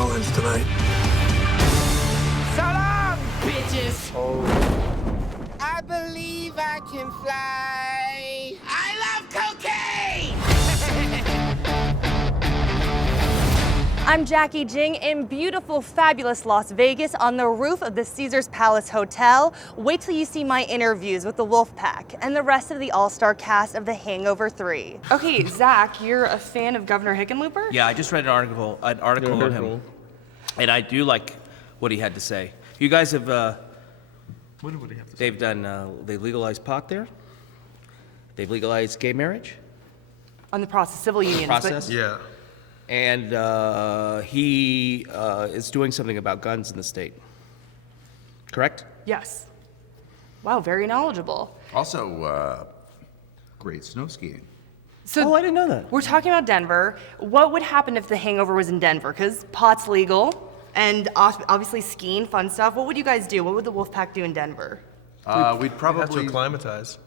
Orleans tonight. So long, bitches! Oh. I believe I can fly. I love cocaine! I'm Jacki Jing in beautiful, fabulous Las Vegas on the roof of the Caesars Palace Hotel. Wait till you see my interviews with the Wolfpack and the rest of the all-star cast of The Hangover 3. Okay, Zach, you're a fan of Governor Hickenlooper? Yeah, I just read an article on him, and I do like what he had to say. You guys have, What did he have to say? they've done, they legalized pot there. They've legalized gay marriage. On the process, civil unions. Process. Yeah. And he is doing something about guns in the state. Correct? Yes. Wow, very knowledgeable. Also, great snow skiing. So I didn't know that. We're talking about Denver. What would happen if The Hangover was in Denver? Because pot's legal, and obviously skiing, fun stuff. What would you guys do? What would the Wolfpack do in Denver? We'd Have to probably acclimatize.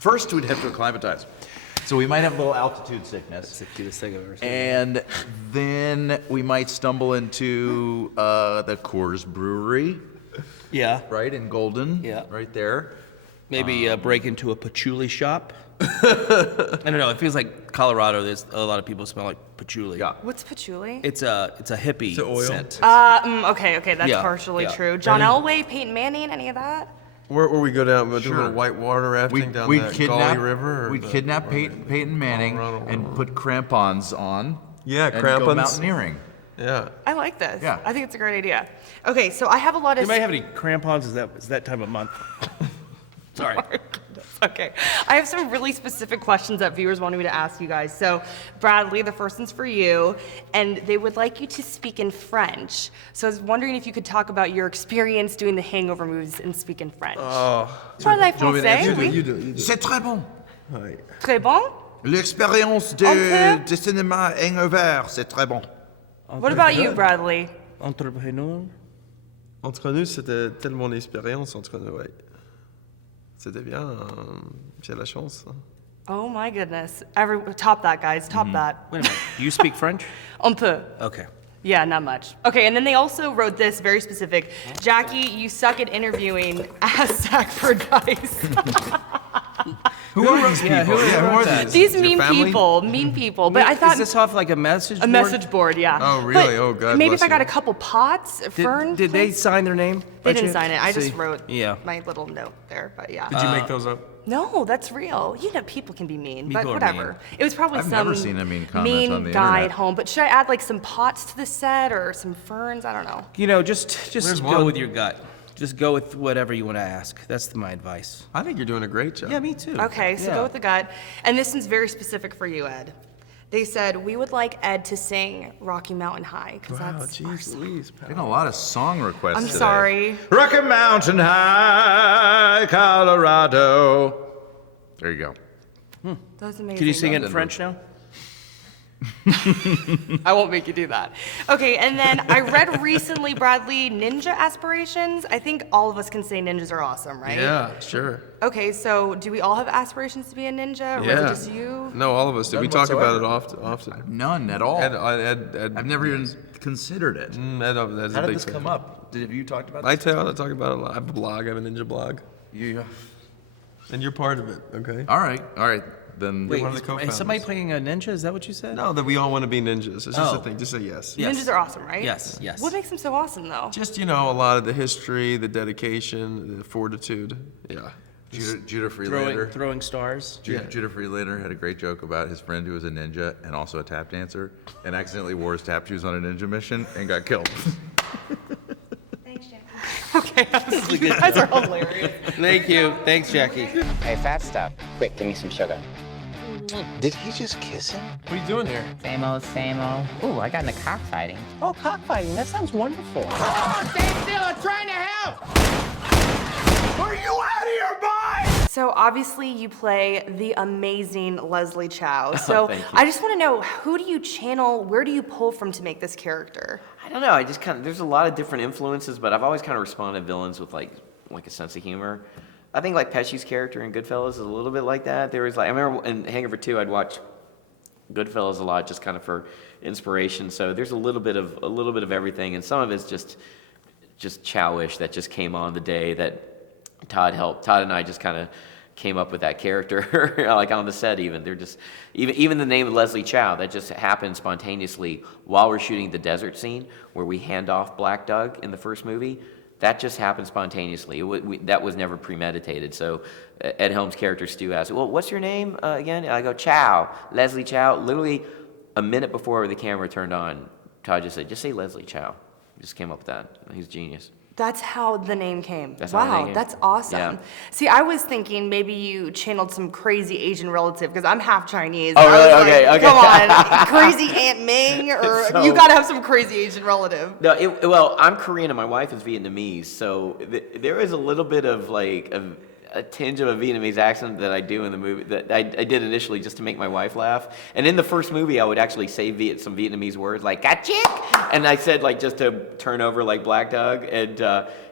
first we'd have to acclimatize. So we might have a little altitude sickness. That's the cutest thing I've ever seen. And then we might stumble into the Coors Brewery, Yeah. right, in Golden, Yeah. right there. Maybe break into a patchouli shop. I don't know. It feels like Colorado. There's a lot of people smell like patchouli. Yeah. What's patchouli? It's a hippie It's oil. scent. Okay, that's Yeah, partially yeah. true. John Elway, Peyton Manning, any of that? Where we go down, we'll do a Sure. little white water rafting down We'd that kidnap, Gauley River? Or we'd the- kidnap Peyton Manning and put crampons on. Yeah, and go crampons. mountaineering. Yeah. I like this. Yeah. I think it's a great idea. Okay, so I have a lot of... Anybody have any crampons? Is that time of month? Sorry. Okay. I have some really specific questions that viewers wanted me to ask you guys. So, Bradley, the first one's for you, and they would like you to speak in French. So I was wondering if you could talk about your experience doing the Hangover movies and speak in French. Parlez français, oui. C'est très bon. Très bon. L'expérience de cinéma Hangover, c'est très bon. What about you, Bradley? Entrepreneur. Entre nous, c'était tellement d'expérience entre nous, ouais. C'était bien, j'ai la chance. Oh my goodness. Top that, guys. Top that. Wait a minute. Do you speak French? Un peu. Okay. Yeah, not much. Okay, and then they also wrote this very specific. Jacki, you suck at interviewing. Ask Zach for advice. Who are these people? who are these? These Your mean family? people. But I thought Is this off like a message a board? message board, yeah. Oh, really? But Oh, God maybe bless if I got you. a couple pots, fern. Did they please? sign their name? They by didn't chance? sign it. I just See? wrote Yeah. my little note there, but yeah. Did you make those up? No, that's real. You know, people can be mean, but People are whatever. mean. It was probably I've some never seen a mean comment mean on the guy internet. at home. But should I add like some pots to the set or some ferns? I don't know. You know, just There's go one. with your gut. Just go with whatever you want to ask. That's my advice. I think you're doing a great job. Yeah, me too. Okay, so Yeah. go with the gut. And this one's very specific for you, Ed. They said, we would like Ed to sing Rocky Mountain High, because Wow, that's our jeez song. Louise. Getting a lot of song requests I'm today. sorry. Rocky Mountain High, Colorado. There you go. That was amazing. Can you sing it in French now? I won't make you do that. Okay, and then I read recently, Bradley, ninja aspirations. I think all of us can say ninjas are awesome, right? Yeah, sure. Okay, so do we all have aspirations to be a ninja, or is it Yeah. just you? No, all of us do. None We talk about whatsoever. it often. None at all. Ed, I've never even considered it. Ed's How a did big this fan. come up? Have you talked about I this? talk about it a lot. I have a blog. I have a ninja blog. You, And you're part of it, okay? all right. Then Wait, one of the is co-founders. somebody playing a ninja? Is that what you said? No, that we all want to be ninjas. It's just Oh. a thing. Just say yes. Yes. Ninjas are awesome, right? Yes, yes. What makes them so awesome, though? Just, a lot of the history, the dedication, the fortitude. Yeah. Judah Freelander. Throwing stars. Judah Freelander had a great joke about his friend who was a ninja and also a tap dancer and accidentally wore his tap shoes on a ninja mission and got killed. Thanks, Jacki. Okay, you guys are hilarious. Thank you. Thanks, Jacki. Hey, fat stuff. Quick, give me some sugar. Did he just kiss him? What are you doing here? Same old, same old. Ooh, I got into cockfighting. Oh, cockfighting. That sounds wonderful. Oh, stay still. I'm trying to help. Are you out of your mind? So obviously you play the amazing Leslie Chow. So thank you. I just want to know, who do you channel, where do you pull from to make this character? I don't know. I just kind of, there's a lot of different influences, but I've always kind of responded to villains with like a sense of humor. I think like Pesci's character in Goodfellas is a little bit like that. There was like, I remember in Hangover 2, I'd watch Goodfellas a lot, just kind of for inspiration. So there's a little bit of everything, and some of it's just Chowish that just came on the day that Todd and I just kind of came up with that character, like on the set even. They're just, even the name of Leslie Chow, that just happened spontaneously while we're shooting the desert scene where we hand off Black Doug in the first movie. That just happened spontaneously. That was never premeditated. So Ed Helms' character, Stu, asked, well, what's your name again? And I go, Chow, Leslie Chow. Literally a minute before the camera turned on, Todd just said, just say Leslie Chow. He just came up with that. He's a genius. That's how the name came. That's how the name came. That's awesome. Yeah. See, I was thinking maybe you channeled some crazy Asian relative because I'm half Chinese. Oh, I was really? like, Okay. Come on, crazy Aunt Ming, or So- you gotta have some crazy Asian relative. No, well, I'm Korean and my wife is Vietnamese, so there is a little bit of like a tinge of a Vietnamese accent that I do in the movie that I did initially just to make my wife laugh. And in the first movie, I would actually say some Vietnamese words like "gachik," and I said like just to turn over like Black Dog, and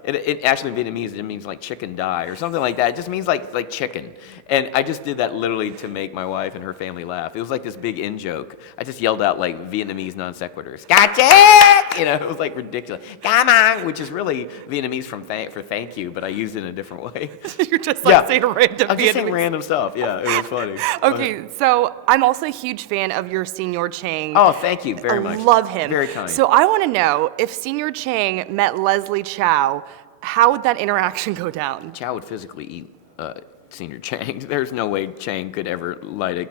it actually Vietnamese it means like chicken die or something like that. It just means like chicken. And I just did that literally to make my wife and her family laugh. It was like this big in joke. I just yelled out like Vietnamese non sequiturs. Gachik! You know, it was like ridiculous. Come on, which is really Vietnamese for thank you, but I used it in a different way. You're just like saying random I'm just saying Vietnamese. random stuff. Yeah, it was funny. Okay, so I'm also a huge fan of your Senor Chang. Oh, thank you very much. I love him. Very kind. So I want to know if Senor Chang met Leslie Chow, how would that interaction go down? Chow would physically eat Senior Chang. There's no way Chang could ever light a...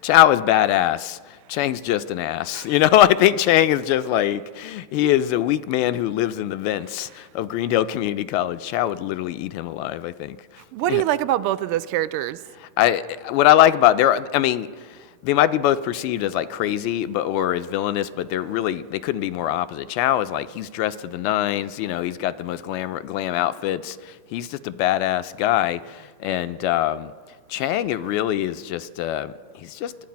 Chow is badass. Chang's just an ass. You know, I think Chang is just like, he is a weak man who lives in the vents of Greendale Community College. Chow would literally eat him alive, I think. What do you like about both of those characters? What I like about they might be both perceived as like crazy, or as villainous, but they couldn't be more opposite. Chow is like, he's dressed to the nines, you know, he's got the most glam outfits. He's just a badass guy. And Chang, it really is just, he's just,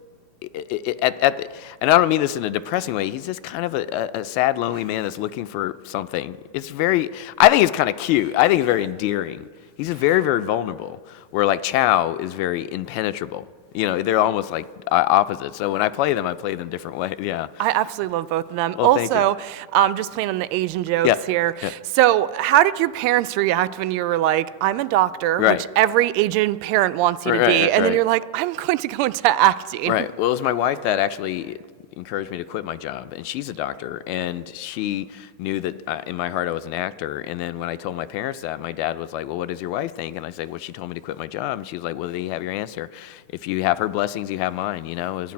and I don't mean this in a depressing way, he's just kind of a sad, lonely man that's looking for something. I think it's kind of cute. I think it's very endearing. He's very, very vulnerable, where like Chow is very impenetrable. You know, they're almost like opposites. So when I play them different ways. Yeah. I absolutely love both of them. Well, thank also, just playing on the Asian jokes Yeah, here. yeah. So how did your parents react when you were like, I'm a doctor, Right. which every Asian parent wants you to Right, be, right, and then right. you're like, I'm going to go into acting. Right. Well, it was my wife that actually encouraged me to quit my job, and she's a doctor, and she knew that in my heart I was an actor. And then when I told my parents that, my dad was like, well, what does your wife think? And I said, well, she told me to quit my job. And she was like, well, there you have your answer. If you have her blessings, you have mine. You know, it's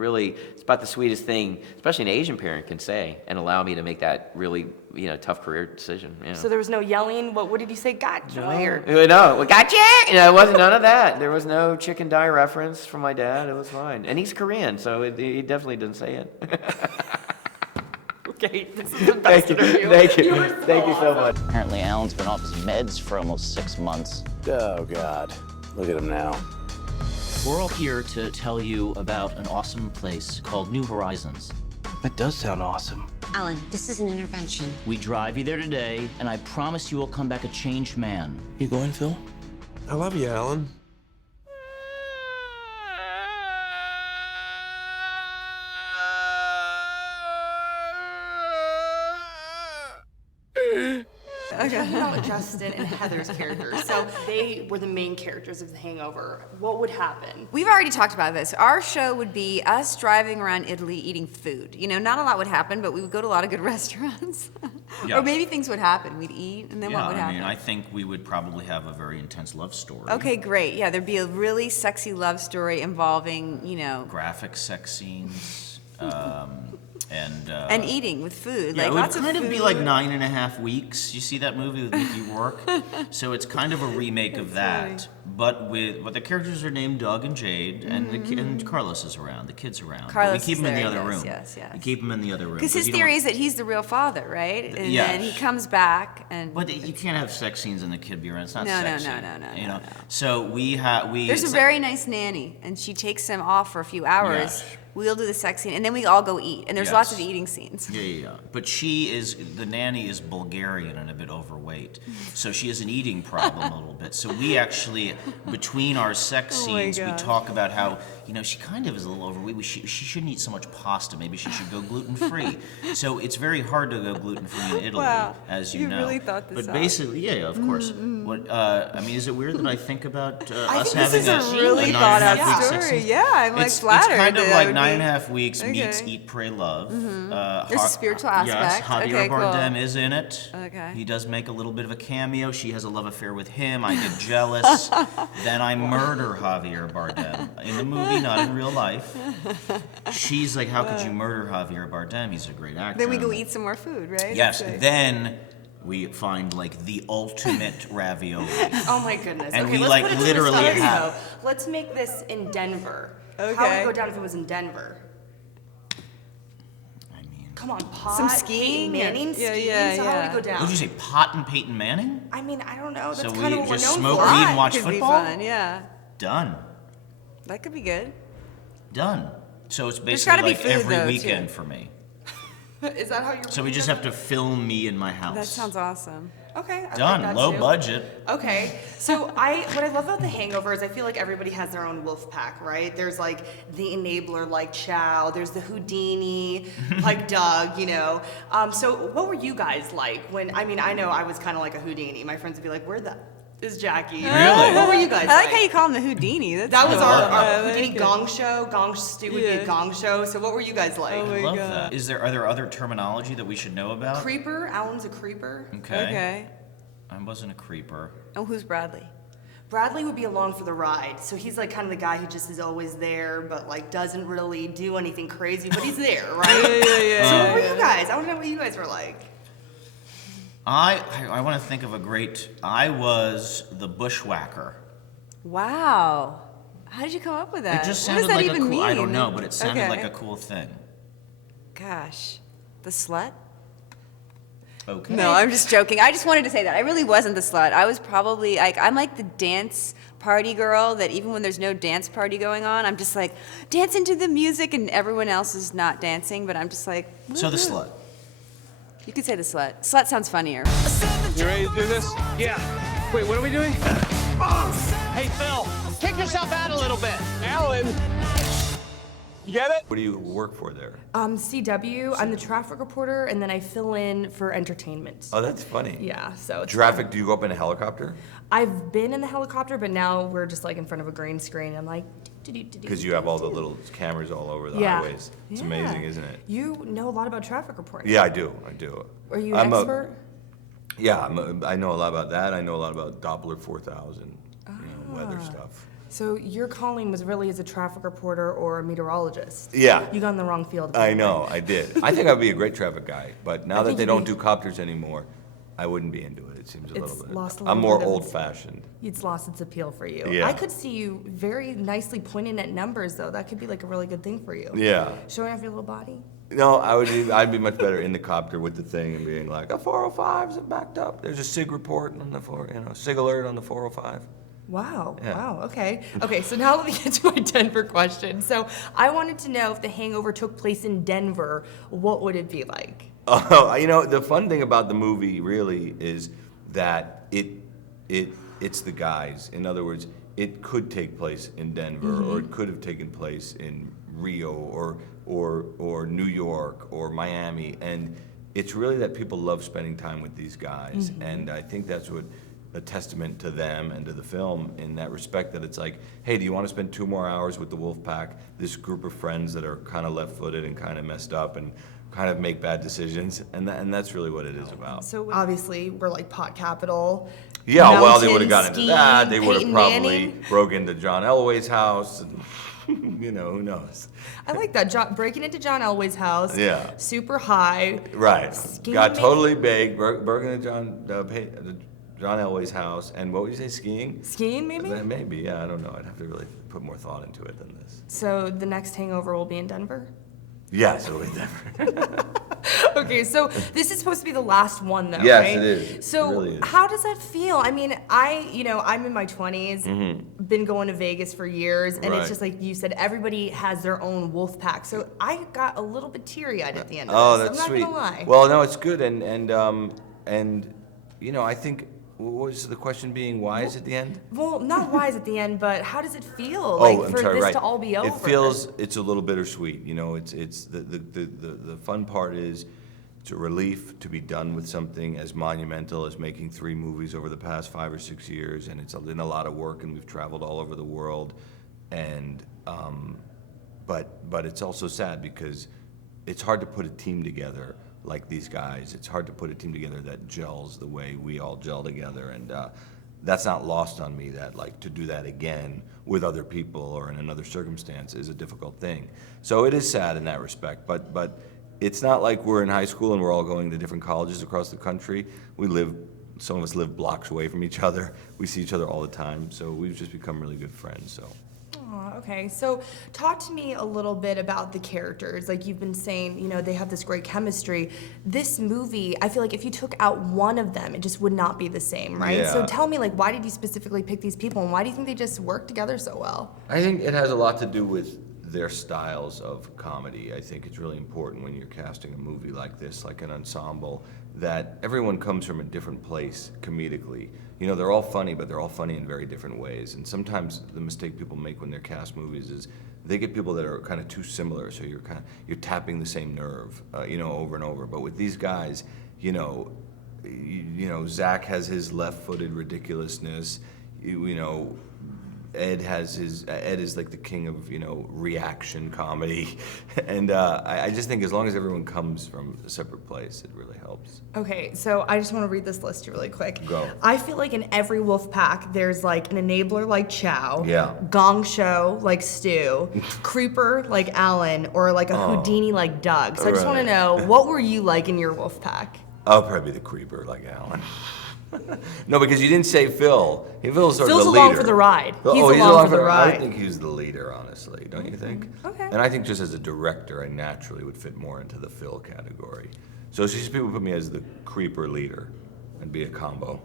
about the sweetest thing, especially an Asian parent can say, and allow me to make that really, tough career decision. You know. So there was no yelling. What did you say? Gotcha. Or- No, well, gotcha! It wasn't none of that. There was no chicken die reference from my dad. It was fine. And he's Korean, so he definitely didn't say it. Okay, this is the best interview. Thank you. You were so Thank you so much. Apparently, Alan's been off his meds for almost 6 months. Oh, God. Look at him now. We're all here to tell you about an awesome place called New Horizons. That does sound awesome. Alan, this is an intervention. We drive you there today, and I promise you will come back a changed man. You going, Phil? I love you, Alan. Talking about Justin and Heather's characters. So they were the main characters of The Hangover. What would happen? We've already talked about this. Our show would be us driving around Italy eating food. You know, not a lot would happen, but we would go to a lot of good restaurants. Yeah. Or maybe things would happen. We'd eat, and then what would happen? I think we would probably have a very intense love story. Okay, great. Yeah, there'd be a really sexy love story involving, Graphic sex scenes, and eating with food. Yeah, like it would lots of kind of food. be like 9.5 Weeks. You see that movie with Mickey Rourke? So it's kind of a remake of that, but the characters are named Doug and Jade, and and Carlos is around. The kid's around. Carlos But we keep is him in the there, other yes, room. yes, yes. We keep him in the other room. Because his theory is that he's the real father, right? And Yes. then he comes back and... But you can't have sex scenes and the kid be around. It's not sexy. No. So There's a very nice nanny, and she takes him off for a few hours. Yes. We'll do the sex scene, and then we all go eat. And there's lots of eating scenes. Yeah. But the nanny is Bulgarian and a bit overweight. So she has an eating problem a little bit. So we actually, between our sex Oh my scenes, we God. talk about how, she kind of is a little overweight. She shouldn't eat so much pasta. Maybe she should go gluten-free. So it's very hard to go gluten-free in Italy, Wow, as you you know. really thought this But out. basically, yeah, of course. What I mean, is it weird that I think about us think this having is a really 9.5 thought out week story. season? Yeah, I'm like It's flattered. kind of that I like would 9.5 weeks meets Okay. Eat, Pray, Love. There's a spiritual Yes, aspect. Javier Okay, cool. Bardem is in it. Okay. He does make a little bit of a cameo. She has a love affair with him. I get jealous. Then I murder Javier Bardem. In the movie, not in real life. She's like, how could you murder Javier Bardem? He's a great actor. Then we go eat some more food, right? Yes, That's right. then we find like the ultimate ravioli. Oh my goodness. And okay, we, let's like, put it to literally the side, have- though. Let's make this in Denver. How would Okay. it go down if it was in Denver? I mean, Come on, pot. Some skiing? Peyton Manning Yeah, skiing. yeah, so how would yeah. it go down? would you say Pot and Peyton Manning? I mean, I don't know. That's So kind we of what we're just known smoke for. weed and watch Could be football? fun, yeah. Done. That could be good. Done. So it's There's gotta basically be like food, every though, weekend too. for me. Is that how you're? So we just have to film me in my house. That sounds awesome. Okay. I Done. Like that Low too. budget. Okay, so what I love about the Hangover is I feel like everybody has their own wolf pack, right? There's like the enabler like Chow, there's the Houdini like Doug, So what were you guys like when? I mean, I know I was kind of like a Houdini. My friends would be like, "Where the is Jackie?" Really? What were you guys? I like how you call him the Houdini. That's That was cool. our I like Houdini it. gong show. Gong Stew would be Yeah. a gong show. So what were you guys like? Oh my Love God. that. Are there other terminology that we should know about? Creeper. Alan's a creeper. Okay. I wasn't a creeper. Oh, who's Bradley? Bradley would be along for the ride. So he's like kind of the guy who just is always there, but like doesn't really do anything crazy, but he's there, right? Yeah. So what were you guys? I want to know what you guys were like. I want to think of I was the bushwhacker. Wow. How did you come up with that? It just what sounded does that like even a cool, mean? I don't know, but it sounded Okay. like a cool thing. Gosh. The slut? Okay. No, I'm just joking. I just wanted to say that. I really wasn't the slut. I was probably I'm like the dance party girl that even when there's no dance party going on, I'm just like dancing to the music and everyone else is not dancing, but I'm just like So the woohoo. slut. You could say the slut. Slut sounds funnier. You ready to do this? Yeah. Wait, what are we doing? Hey, Phil, kick yourself out a little bit. Alan. You get it? What do you work for there? CW, I'm the traffic reporter, and then I fill in for entertainment. Oh, that's funny. Yeah, so it's Traffic, do you go up in a helicopter? I've been in the helicopter, but now we're just like in front of a green screen. I'm like, Because you have all the little cameras all over the Yeah. highways. It's amazing, isn't it? You know a lot about traffic reporting. Yeah, I do. Are you an expert? I know a lot about that. I know a lot about Doppler 4000, weather stuff. So your calling was really as a traffic reporter or a meteorologist. Yeah. You got in the wrong field. I know, I did. I think I'd be a great traffic guy, but now that think they you'd don't be- do copters anymore, I wouldn't be into it. It seems a It's little bit. lost a I'm little more bit of its- old-fashioned. It's lost its appeal for you. Yeah. I could see you very nicely pointing at numbers, though. That could be like a really good thing for you. Yeah. Showing off your little body. No, I'd be much better in the copter with the thing and being like, a 405's backed up. There's a SIG report on the SIG alert on the 405. Wow. Yeah. Wow. Okay. Okay. So now let me get to my Denver question. So I wanted to know if the Hangover took place in Denver, what would it be like? Oh, the fun thing about the movie really is that it's the guys. In other words, it could take place in Denver, or it could have taken place in Rio, or New York, or Miami, and it's really that people love spending time with these guys, and I think that's what a testament to them and to the film in that respect, that it's like, hey, do you want to spend 2 more hours with the Wolfpack, this group of friends that are kind of left-footed and kind of messed up and kind of make bad decisions, and that's really what it is about. So obviously we're like pot capital. Yeah, well, they mountain would have gotten into skiing, that. They would have Peyton probably Manning. broke into John Elway's house, and who knows? I like that. Breaking into John Elway's house. Yeah. Super high. Right. Skiing Got maybe? totally baked, broke into John Elway's house, and what would you say, skiing? Skiing maybe? Maybe, yeah, I don't know. I'd have to really put more thought into it than this. So the next Hangover will be in Denver? Yes, it'll be Denver. Okay, so this is supposed to be the last one, though, Yes, right? it is. So It really is. how does that feel? I mean, I'm in my 20s, been going to Vegas for years, and Right. it's just like you said, everybody has their own wolf pack. So I got a little bit teary-eyed at the end of Oh, this. that's I'm not sweet. gonna lie. Well, no, it's good, and I think what was the question being, why is it the end? Well, not why is it the end, but how does it feel I'm for sorry, this right. to all be over? It's a little bittersweet. You know, it's the fun part is it's a relief to be done with something as monumental as making 3 movies over the past 5 or 6 years, and it's been a lot of work, and we've traveled all over the world, and but it's also sad because it's hard to put a team together like these guys. It's hard to put a team together that gels the way we all gel together, and that's not lost on me, that like to do that again with other people or in another circumstance is a difficult thing. So it is sad in that respect, but it's not like we're in high school and we're all going to different colleges across the country. Some of us live blocks away from each other. We see each other all the time, so we've just become really good friends. So. Aw, okay, so talk to me a little bit about the characters. Like you've been saying, you know, they have this great chemistry. This movie, I feel like if you took out one of them, it just would not be the same, right? Yeah. So tell me, like, why did you specifically pick these people, and why do you think they just work together so well? I think it has a lot to do with their styles of comedy. I think it's really important when you're casting a movie like this, like an ensemble, that everyone comes from a different place comedically. You know, they're all funny, but they're all funny in very different ways. And sometimes the mistake people make when they're cast movies is they get people that are kind of too similar, so you're tapping the same nerve, you know, over and over. But with these guys, you know, Zach has his left-footed ridiculousness. You know, Ed is like the king of, you know, reaction comedy. And I just think as long as everyone comes from a separate place, it really helps. Okay, so I just want to read this list really quick. Go. I feel like in every wolf pack, there's like an enabler like Chow, Yeah. gong show like Stu, creeper like Alan, or like a Houdini like Doug. So I just want to Right. know, what were you like in your wolf pack? I'll probably be the creeper like Alan. No, because you didn't say Phil. Phil's sort Phil's of the leader. along for the ride. Phil- He's oh, along for the I ride. think he's the leader, honestly. Don't you think? Okay. And I think just as a director, I naturally would fit more into the Phil category. So it's just people put me as the creeper leader and be a combo.